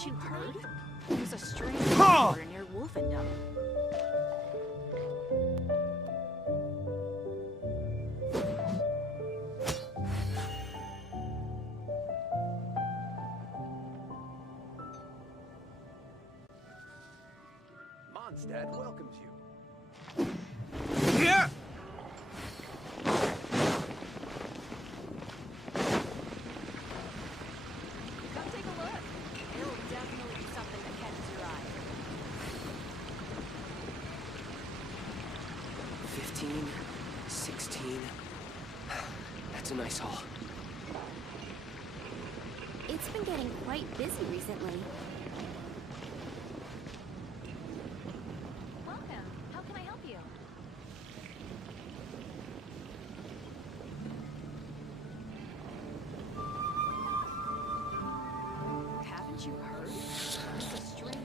Haven't you heard? There's a strange water near Wolfendom. Mondstadt welcomes you. Yeah! Come take a look. There will definitely be something that catches your eye. 15, 16. That's a nice haul. It's been getting quite busy recently. Welcome. How can I help you? Haven't you heard? There's a strange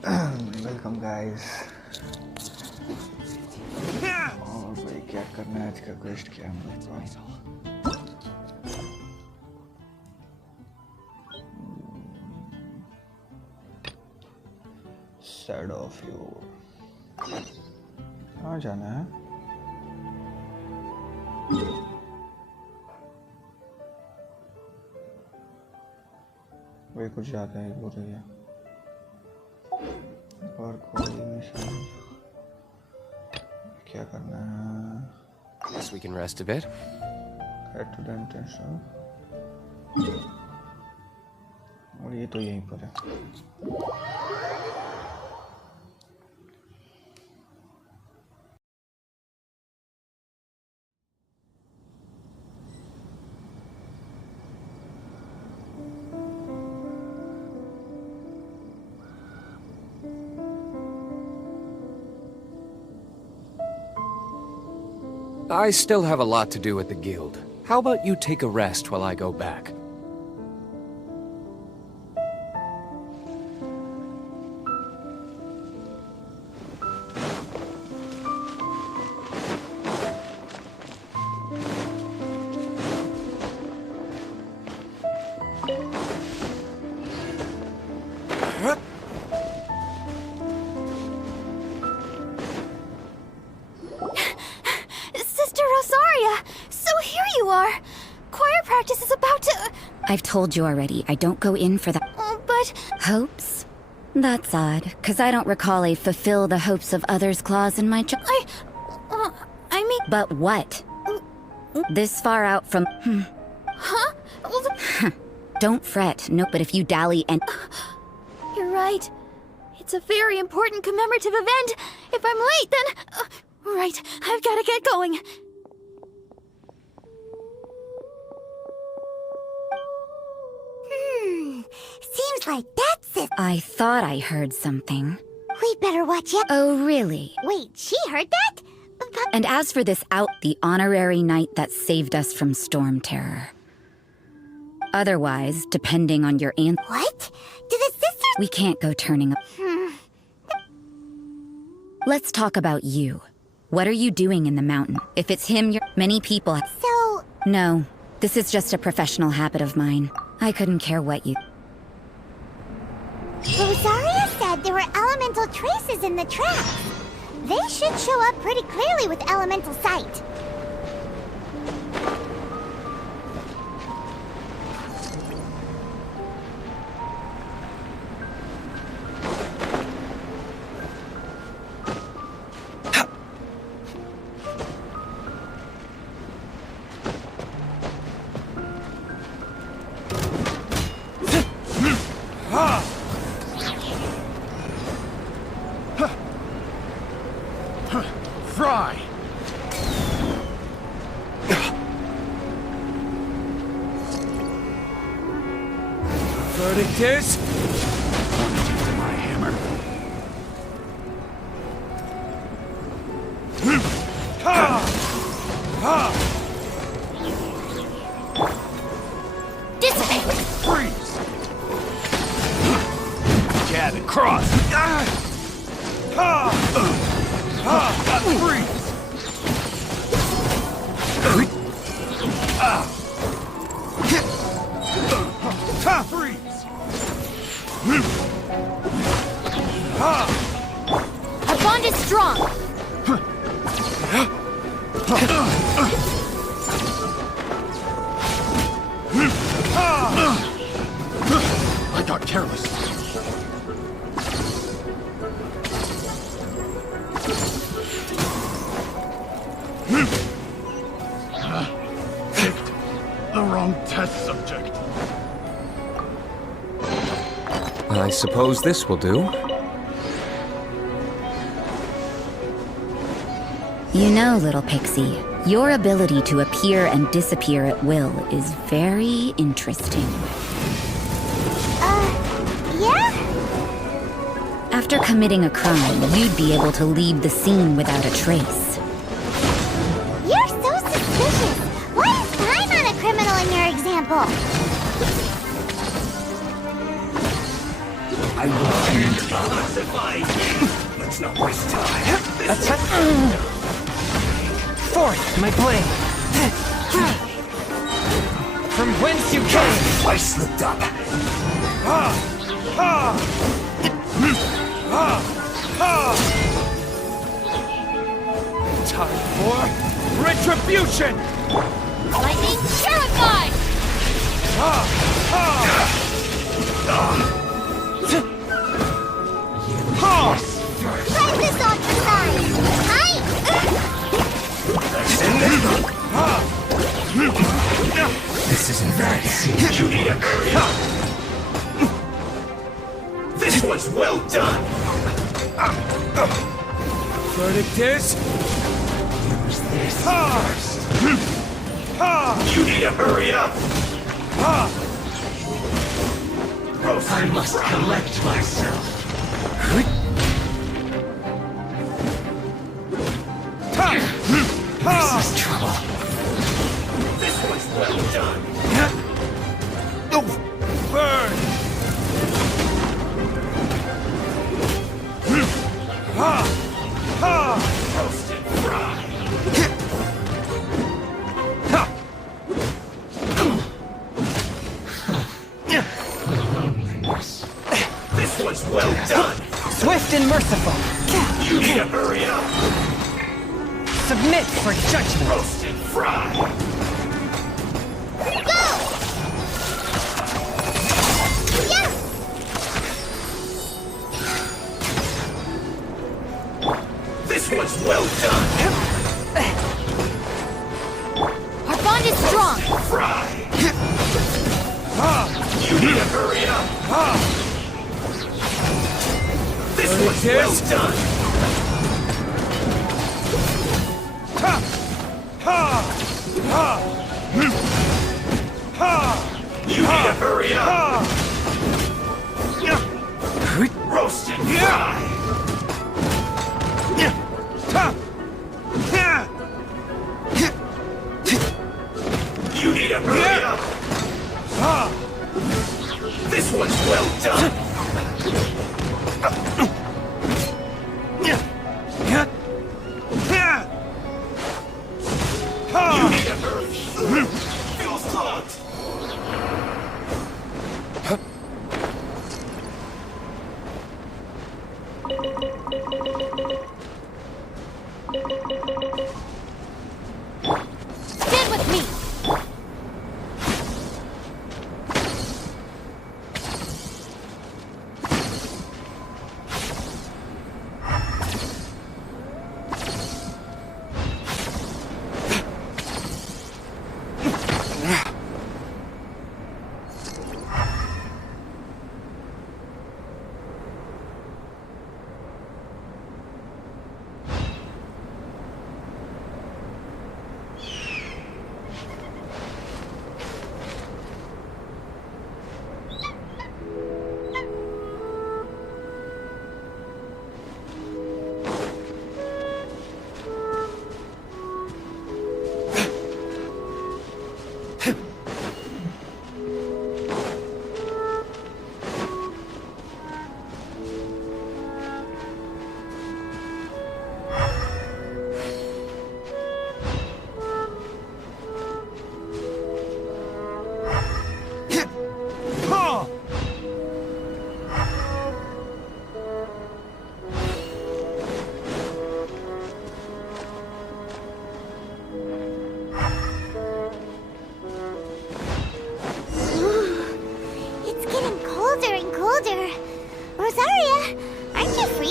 welcome guys. और भाई क्या करना है आज का quest क्या है मेरे पास? Side of you। कहाँ जाना है? वही कुछ ज़्यादा ही हो रही है और कोई मिशन क्या करना है? Guess we can rest a bit. Head to the entrance और ये तो यहीं पर है। I still have a lot to do with the guild. How about you take a rest while I go back? Sister Rosaria! So here you are! Choir practice is about to... I've told you already, I don't go in for that. But... Hopes? That's odd, because I don't recall a fulfill the hopes of others clause in my I mean... But what? This far out from... Huh? Well, Don't fret, no, but if you dally and... you're right. It's a very important commemorative event. If I'm late, then... right, I've got to get going. Seems like that's it. I thought I heard something. We better watch out. Oh, really? Wait, she heard that? And as for this the honorary knight that saved us from storm terror. Otherwise, depending on your answer... What? Do the sisters... We can't go turning up. Let's talk about you. What are you doing in the mountain? If it's him, many people... So... No, this is just a professional habit of mine. I couldn't care what you... Rosaria said there were elemental traces in the tracks. They should show up pretty clearly with elemental sight. Fry! Verdict is... to my hammer. Dissipate! Freeze! Jab and cross! Freeze! Freeze! careless. Picked the wrong test subject. I suppose this will do. You know, little pixie, your ability to appear and disappear at will is very interesting. Yeah? After committing a crime, you'd be able to leave the scene without a trace. You're so suspicious. Why is Paimon a criminal in your example? I will. Let's not waste time. Attack! Forth, my blade! From whence you came! I slipped up. Time for retribution! Lightning terrified! Try this on the side. This isn't nice. You need a hurry up. This was well done. Verdict is... Use this first. You need to hurry up. I must collect myself. This is trouble. This was well done. Burn! Roast and fry. This was well done. Swift and merciful! You need to hurry up. Submit for judgment! Roast and fry. Yeah! This was well done. Our bond is strong! Fry. You need to hurry up. This was well done. You need to hurry up. Roast and fry. You need to hurry up. This was well done. You need to hurry. Feels clogged. Stand with me!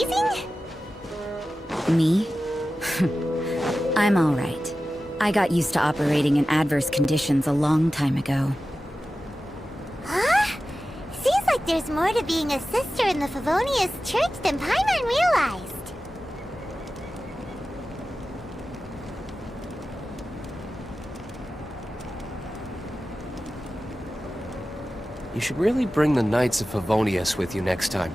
amazing? Me? I'm alright. I got used to operating in adverse conditions a long time ago. Huh? Seems like there's more to being a sister in the Favonius Church than Paimon realized. You should really bring the Knights of Favonius with you next time.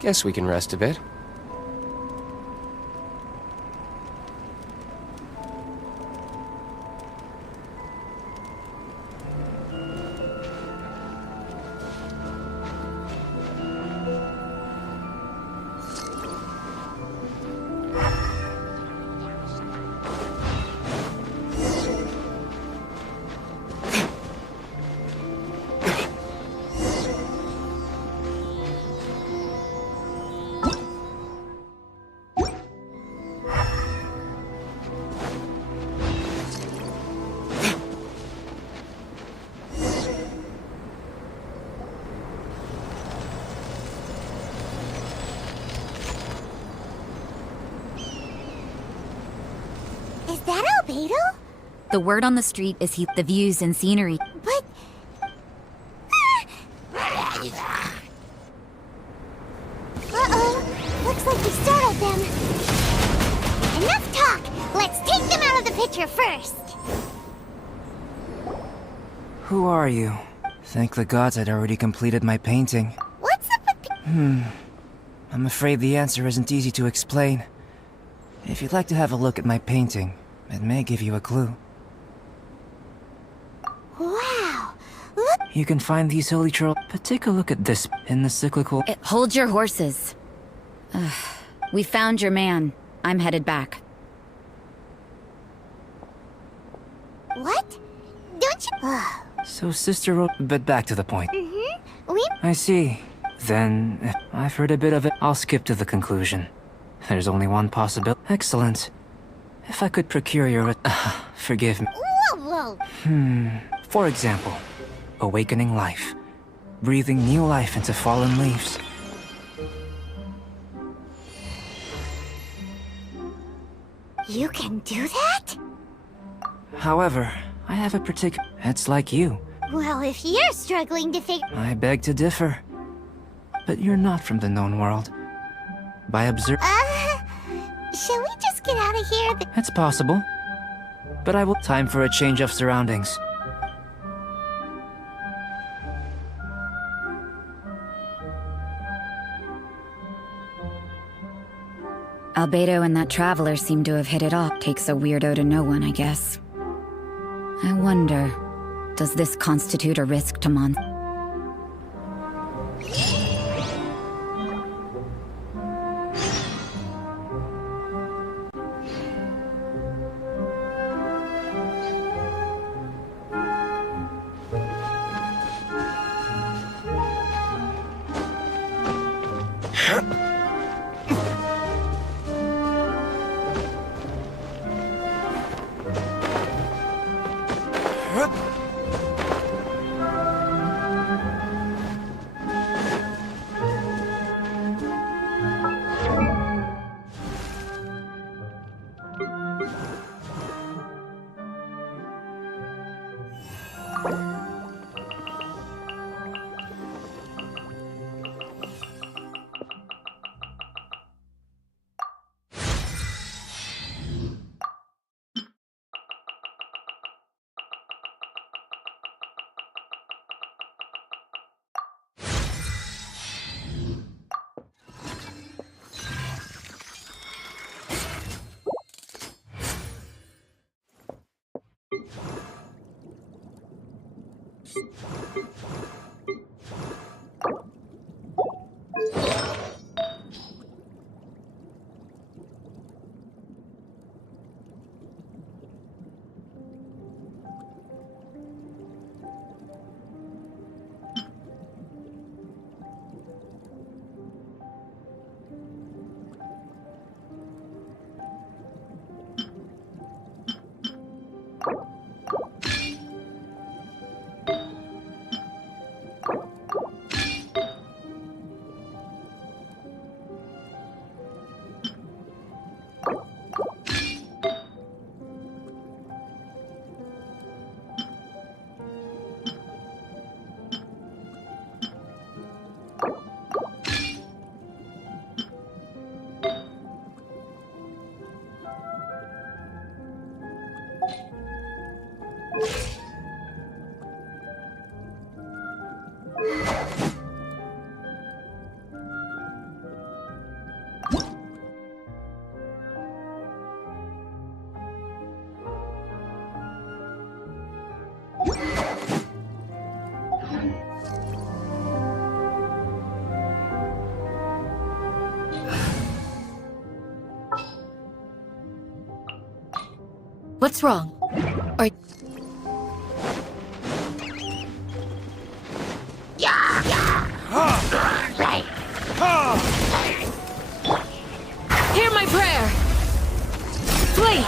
Guess we can rest a bit. Is that Albedo? The word on the street is the views and scenery. But... Uh-oh. Looks like we startled them. Enough talk! Let's take them out of the picture first! Who are you? Thank the gods I'd already completed my painting. What's up with the... I'm afraid the answer isn't easy to explain. If you'd like to have a look at my painting, it may give you a clue. Wow! Look! You can find these holy trolls, but take a look at this in the cyclical... Hold your horses. We found your man. I'm headed back. What? Don't you... So Sister wrote... But back to the point. We... I see. Then, if I've heard a bit of it. I'll skip to the conclusion. There's only one possibility. Excellent. If I could procure your... forgive me. Whoa, whoa! For example, awakening life. Breathing new life into fallen leaves. You can do that? However, I have a particular... It's like you. Well, if you're struggling to figure... I beg to differ. But you're not from the known world. By observe... Shall we just get out of here? It's possible. But I will... Time for a change of surroundings. Albedo and that traveler seem to have hit it off. Takes a weirdo to know one, I guess. I wonder, does this constitute a risk to Mon? What's wrong? Are... Hear my prayer! Flee!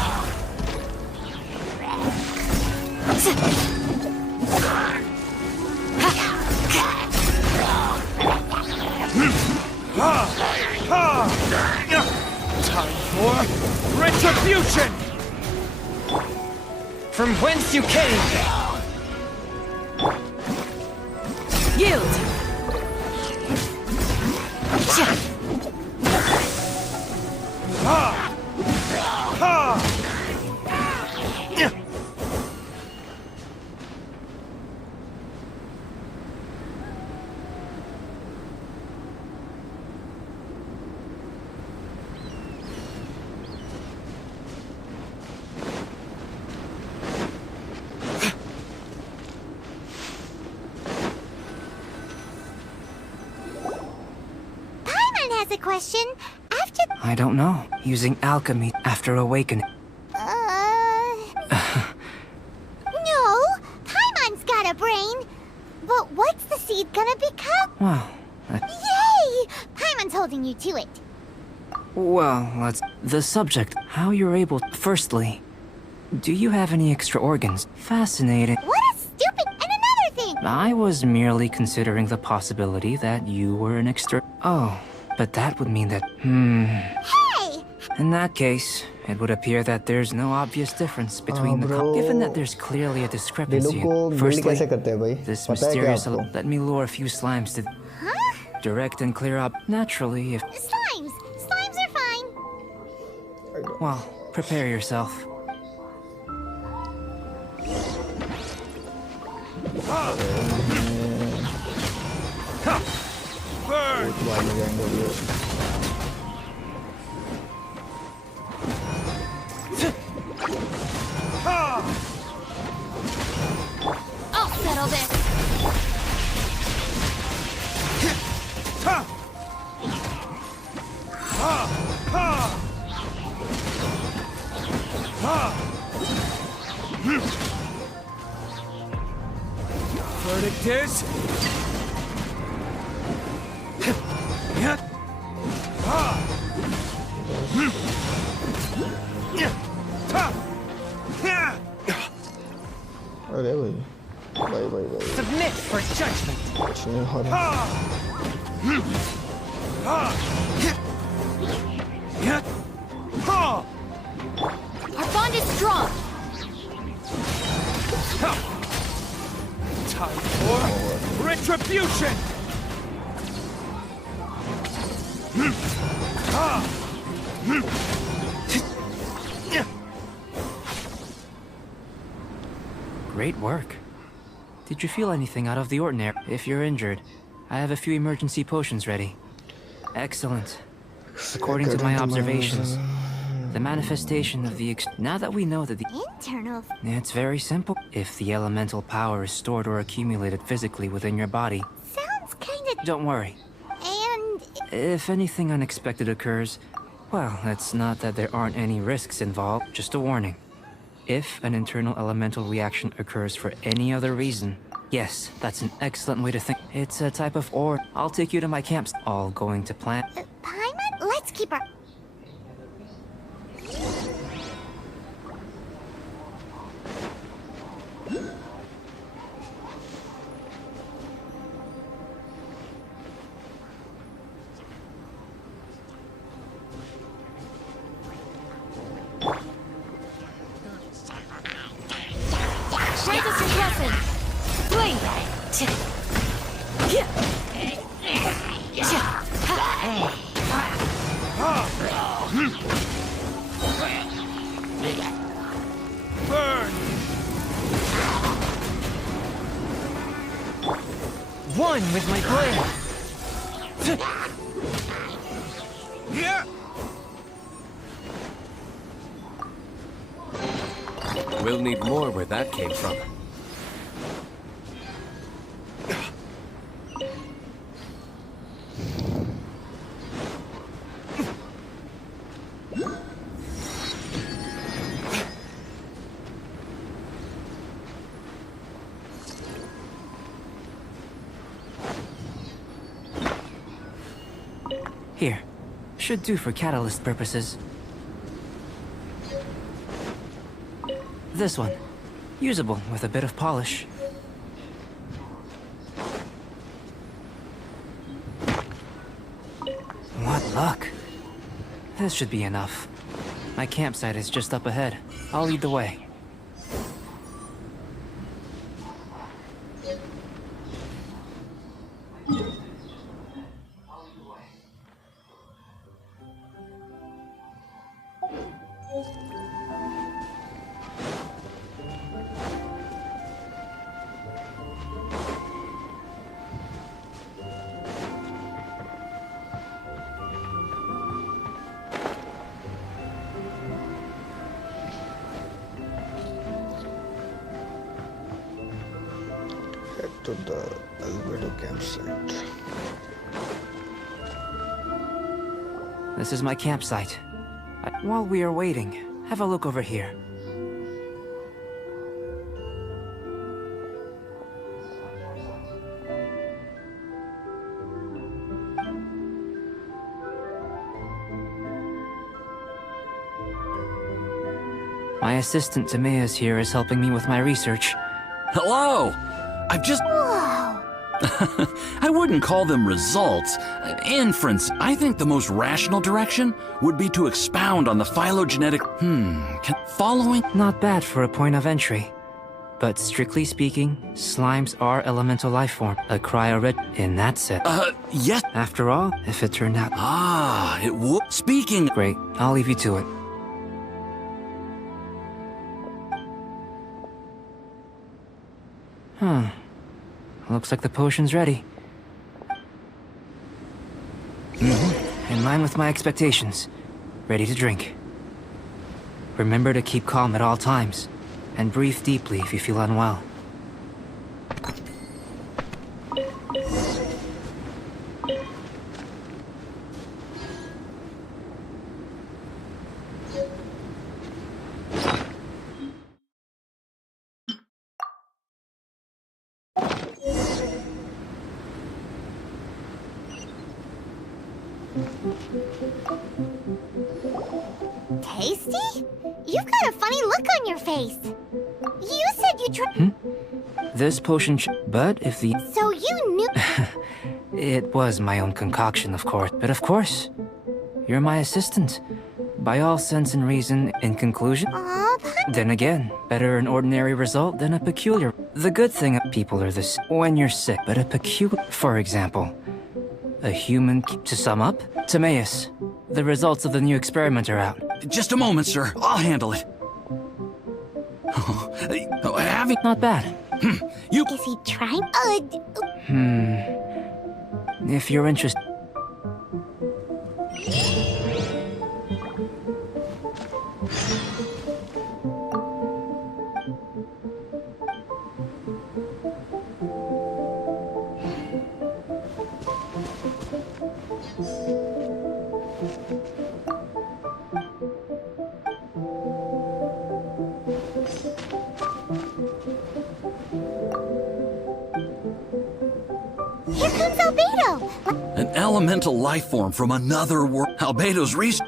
Time for retribution! From whence you came! Yield! Has a question. After... I don't know. Using alchemy after awakening. No! Paimon's got a brain! But what's the seed gonna become? Well, Yay! Paimon's holding you to it. well, let's... The subject. How you're able... Firstly, do you have any extra organs? Fascinating. What a stupid... And another thing! I was merely considering the possibility that you were an extra... Oh, but that would mean that... Hey! In that case, it would appear that there's no obvious difference between the... Given that there's clearly a discrepancy. Firstly, this mysterious... Let me lure a few slimes to... Direct and clear up. Naturally, if... Slimes! Slimes are fine. Well, prepare yourself. Burn! I'll settle this! Verdict is... Submit for judgment! Our bond is strong! Time for retribution! Great work. Did you feel anything out of the ordinary? If you're injured, I have a few emergency potions ready. Excellent. According to my observations, the manifestation of the now that we know that the Internal... it's very simple. If the elemental power is stored or accumulated physically within your body, Sounds kinda... don't worry. And... If anything unexpected occurs, well, it's not that there aren't any risks involved, just a warning. If an internal elemental reaction occurs for any other reason, yes, that's an excellent way to think. It's a type of ore. I'll take you to my camps. All going to plan. Paimon? Let's keep our... Grant us your blessing! Flee! Burn! One with my blade! Yeah! We'll need more where that came from. Here. Should do for catalyst purposes. This one. Usable with a bit of polish. What luck. This should be enough. My campsite is just up ahead. I'll lead the way. Head to the Albedo campsite. This is my campsite. While we are waiting, have a look over here. My assistant Tamea's here is helping me with my research. Hello! I've just... Whoa! I wouldn't call them results. Inference. I think the most rational direction would be to expound on the phylogenetic... following... Not bad for a point of entry. But strictly speaking, slimes are elemental life form. A cryorid in that set. Yes. After all, if it turned out... Ah, it would... Speaking... Great, I'll leave you to it. Looks like the potion's ready. In line with my expectations. Ready to drink. Remember to keep calm at all times, and breathe deeply if you feel unwell. Tasty? You've got a funny look on your face. You said you tried... This potion but if the... So you knew... It was my own concoction, of course. But of course, you're my assistant. By all sense and reason, in conclusion... Then again, better an ordinary result than a peculiar... The good thing people are this when you're sick, but a peculiar... For example, a human... To sum up, Timaeus, the results of the new experiment are out. Just a moment, sir. I'll handle it. Having... Not bad. You... Is he trying? If you're interested... Here comes Albedo! An elemental life form from another world. Albedo's research...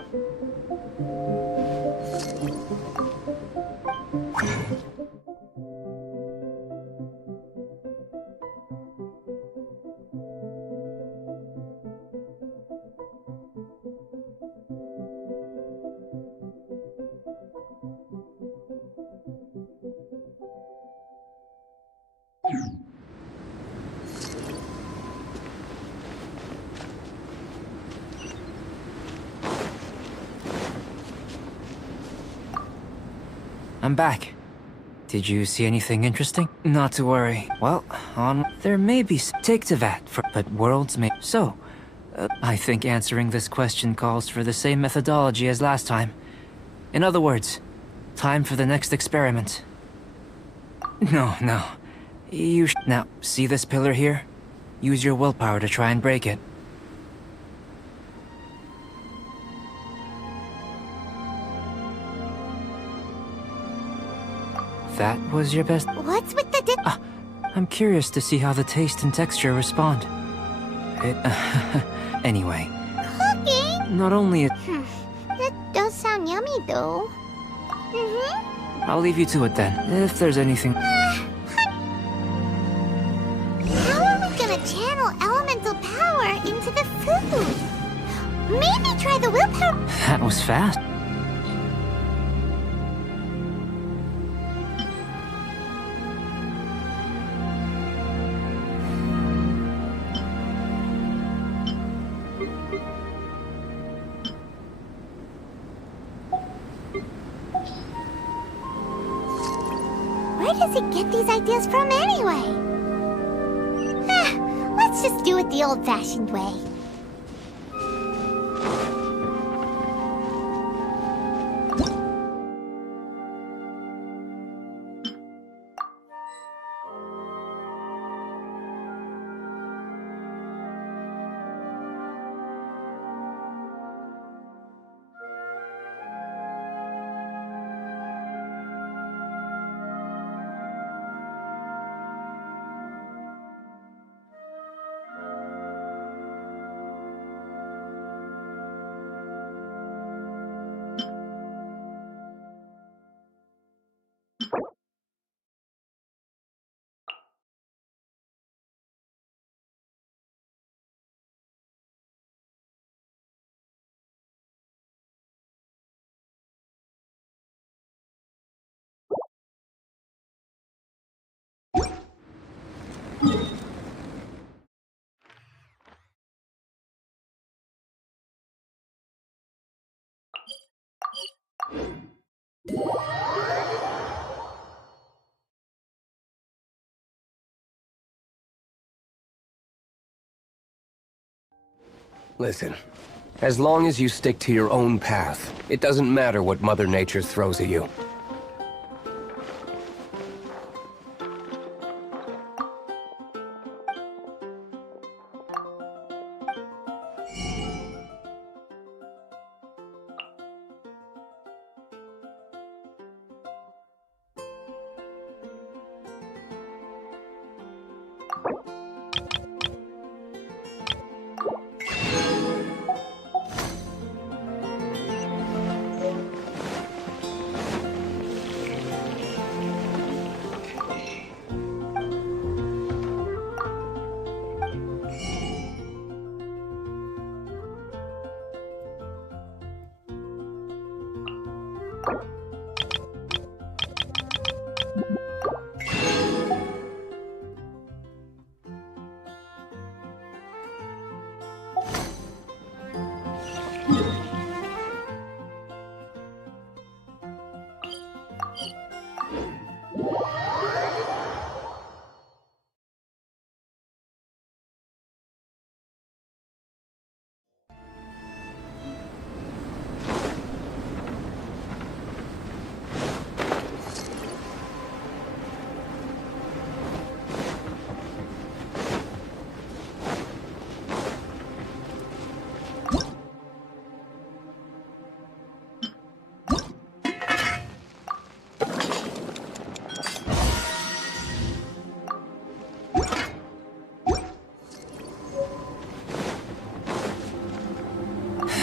I'm back. Did you see anything interesting? Not to worry. Well, there may be take to that, but worlds may... So, I think answering this question calls for the same methodology as last time. In other words, time for the next experiment. No. Now, see this pillar here? Use your willpower to try and break it. That was your best... What's with the I'm curious to see how the taste and texture respond. Anyway. Not only it... That does sound yummy, though. I'll leave you to it then, if there's anything... How are we gonna channel elemental power into the food? Maybe try the willpower... That was fast. Where does he get these ideas from anyway? Let's just do it the old-fashioned way. Listen, as long as you stick to your own path, it doesn't matter what Mother Nature throws at you.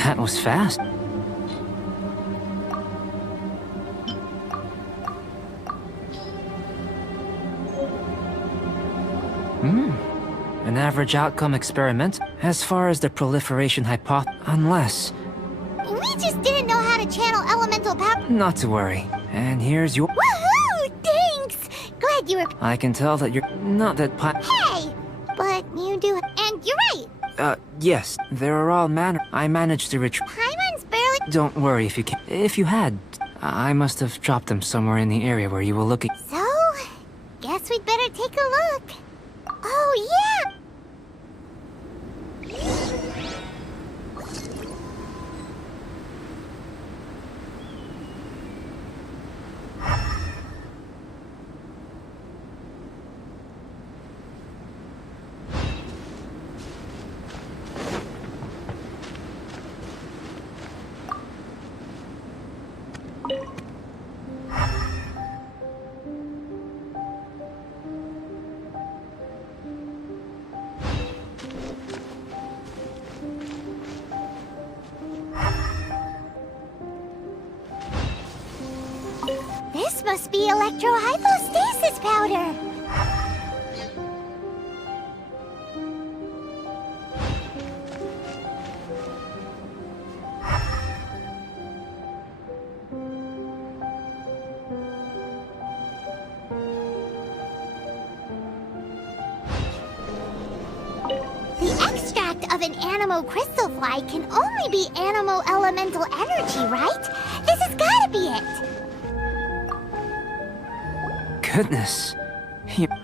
That was fast. An average outcome experiment, as far as the proliferation hypothesis, unless... We just didn't know how to channel elemental power. Not to worry. And here's your... Woohoo! Thanks! Glad you were... I can tell that you're... Not that Hey! But you do... And you're right! Yes. There are all manner... I managed to retrieve... Paimon's barely... Don't worry if you can... If you had... I must have dropped them somewhere in the area where you were looking. So... Guess we'd better take a look. Oh, yeah! must be electrohypostasis powder. The extract of an animo crystal fly can only be animo elemental energy, right? This has gotta be it. Goodness.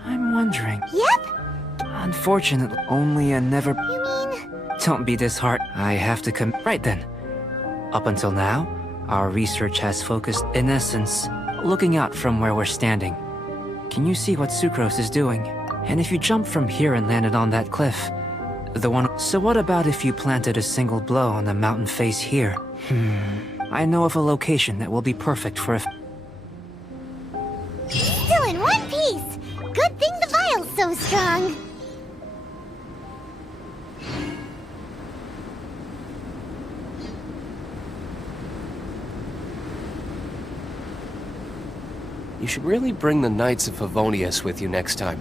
I'm wondering. Yep. Unfortunately, only a never... You mean... Don't be disheartened. I have to come... Right then. Up until now, our research has focused, in essence, looking out from where we're standing. Can you see what Sucrose is doing? And if you jump from here and landed on that cliff, the one... So what about if you planted a single blow on the mountain face here? I know of a location that will be perfect for a... Still in one piece! Good thing the vial's so strong. You should really bring the Knights of Favonius with you next time.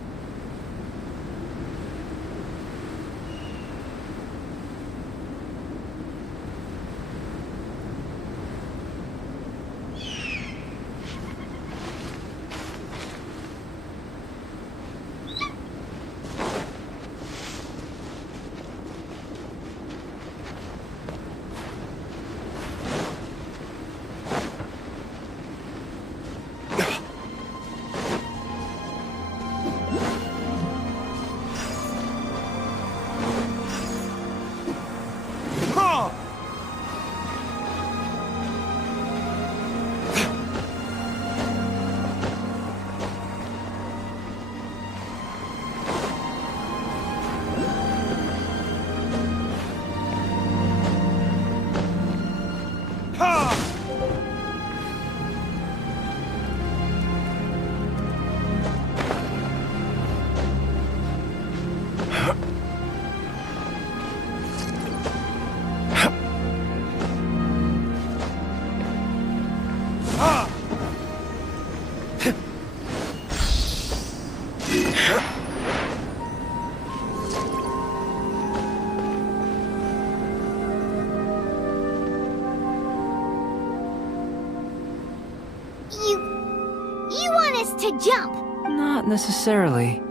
You want us to jump? Not necessarily.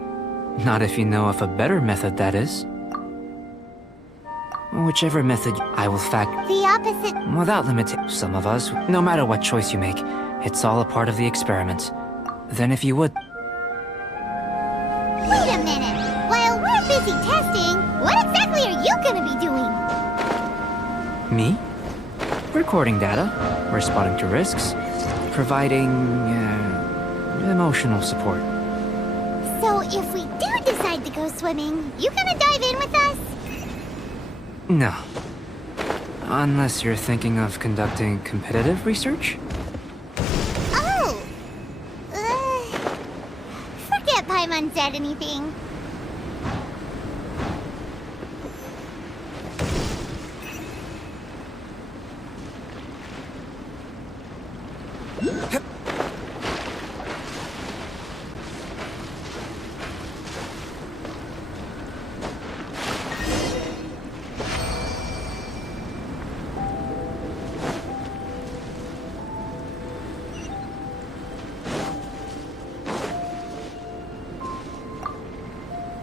Not if you know of a better method, that is. Whichever method, I will fact... The opposite... Without limiting, some of us, no matter what choice you make, it's all a part of the experiment. Then if you would... Wait a minute! While we're busy testing, what exactly are you gonna be doing? Me? Recording data, responding to risks, providing... emotional support. So if we do decide to go swimming, you gonna dive in with us? No. Unless you're thinking of conducting competitive research? Oh! Forget Paimon said anything.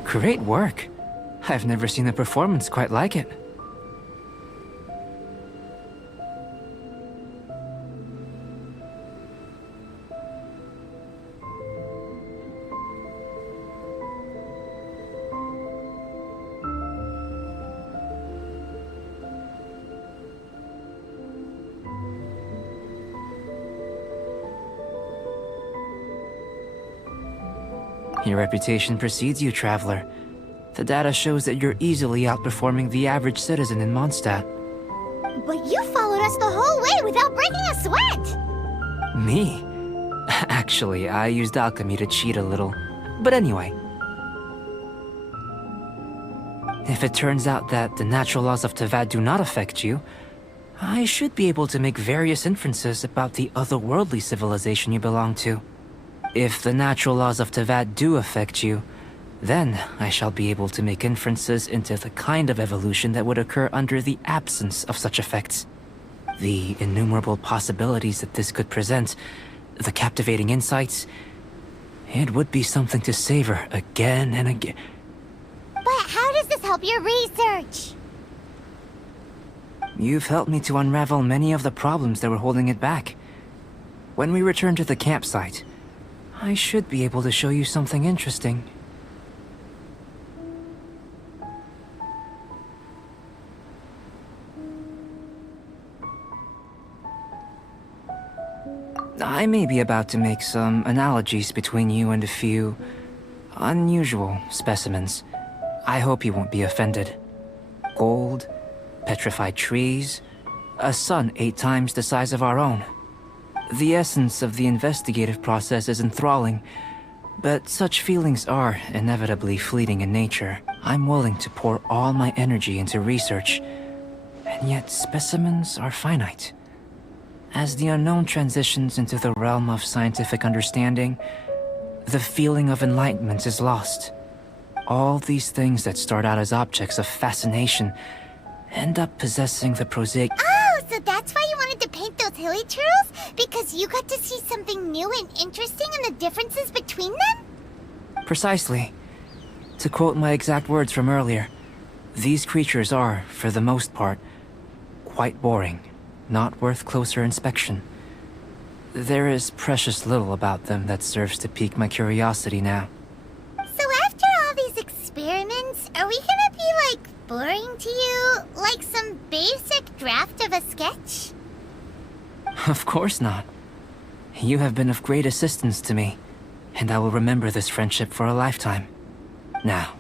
Great work. I've never seen a performance quite like it. Your reputation precedes you, Traveler. The data shows that you're easily outperforming the average citizen in Mondstadt. But you followed us the whole way without breaking a sweat! Me? Actually, I used alchemy to cheat a little. But anyway. If it turns out that the natural laws of Tavad do not affect you, I should be able to make various inferences about the otherworldly civilization you belong to. If the natural laws of Tevat do affect you, then I shall be able to make inferences into the kind of evolution that would occur under the absence of such effects. The innumerable possibilities that this could present, the captivating insights, it would be something to savor again and again. But how does this help your research? You've helped me to unravel many of the problems that were holding it back. When we return to the campsite, I should be able to show you something interesting. I may be about to make some analogies between you and a few unusual specimens. I hope you won't be offended. Gold, petrified trees, a sun 8 times the size of our own. The essence of the investigative process is enthralling, but such feelings are inevitably fleeting in nature. I'm willing to pour all my energy into research, and yet specimens are finite. As the unknown transitions into the realm of scientific understanding, the feeling of enlightenment is lost. All these things that start out as objects of fascination end up possessing the prosaic— Oh, so that's why you wanted to paint those hilly churros? Because you got to see something new and interesting in the differences between them? Precisely. To quote my exact words from earlier, these creatures are, for the most part, quite boring, not worth closer inspection. There is precious little about them that serves to pique my curiosity now. So after all these experiments, are we gonna be, like, boring to you? Like some basic draft of a sketch? Of course not. You have been of great assistance to me, and I will remember this friendship for a lifetime. Now,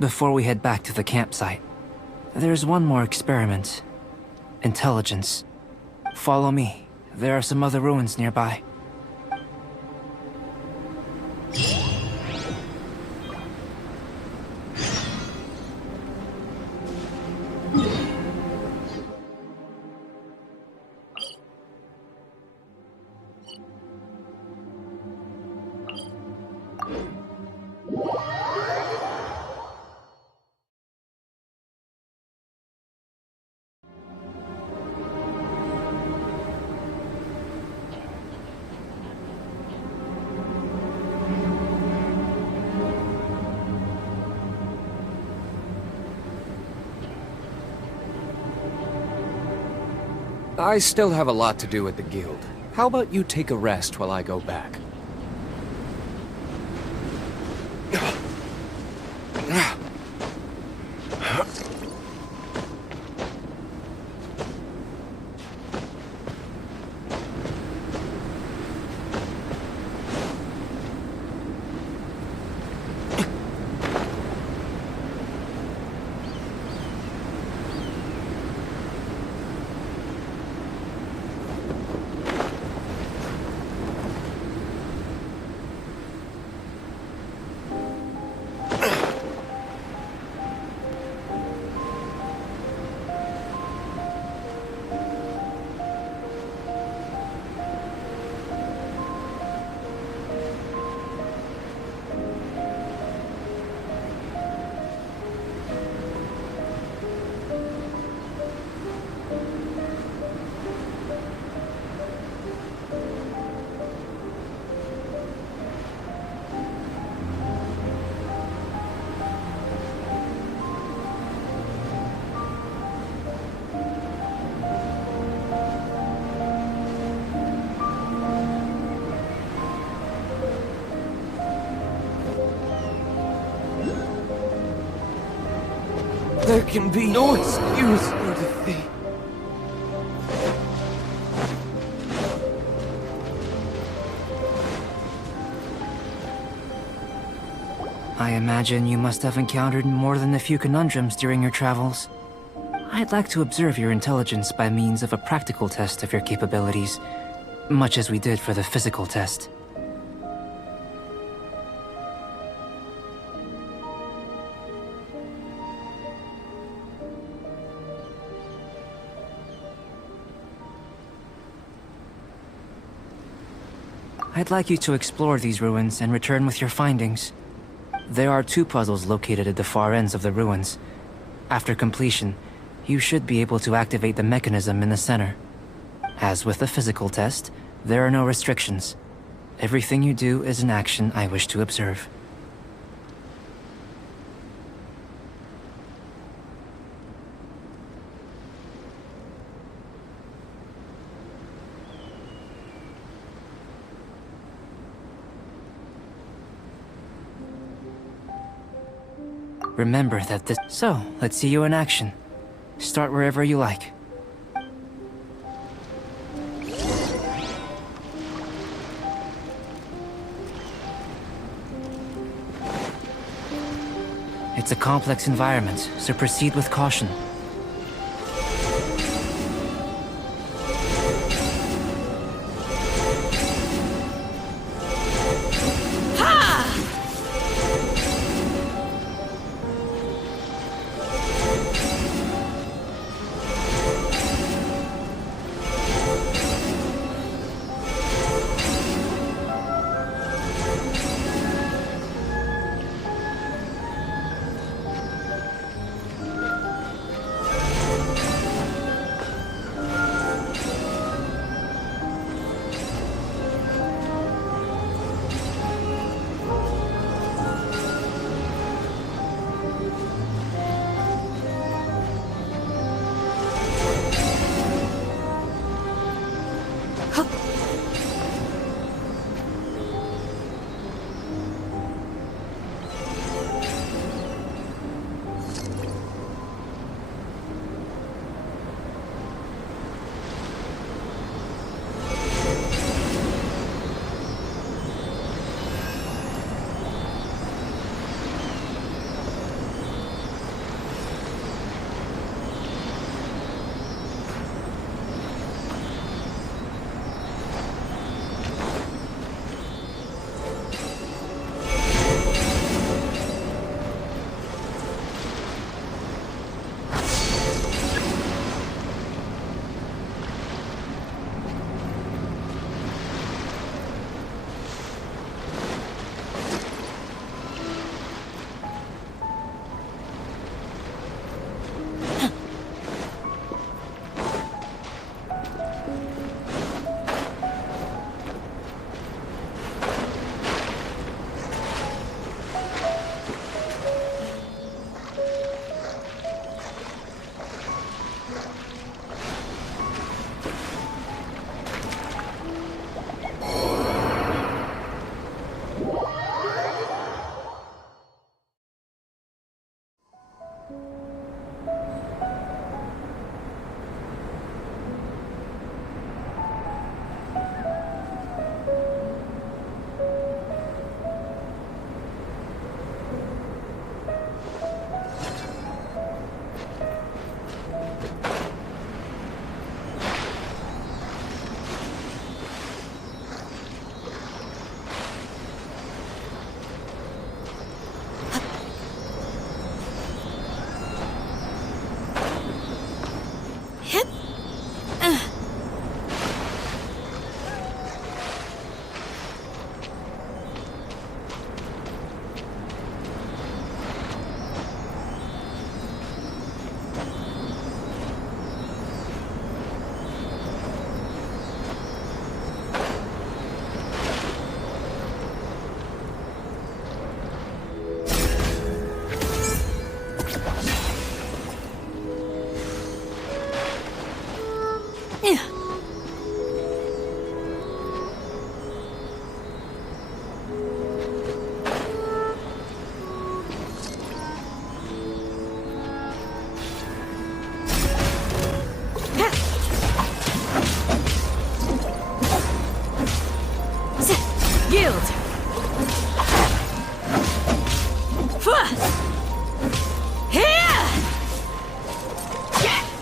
before we head back to the campsite, there's one more experiment. Intelligence. Follow me. There are some other ruins nearby. I still have a lot to do at the guild. How about you take a rest while I go back? There can be no excuse for defeat. I imagine you must have encountered more than a few conundrums during your travels. I'd like to observe your intelligence by means of a practical test of your capabilities, much as we did for the physical test. I'd like you to explore these ruins and return with your findings. There are 2 puzzles located at the far ends of the ruins. After completion, you should be able to activate the mechanism in the center. As with the physical test, there are no restrictions. Everything you do is an action I wish to observe. Remember that this... So, let's see you in action. Start wherever you like. It's a complex environment, so proceed with caution.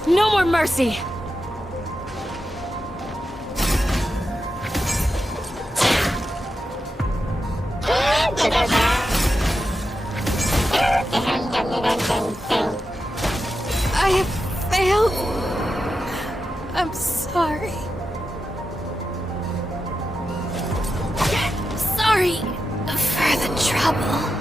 No more mercy! I have failed. I'm sorry. trouble.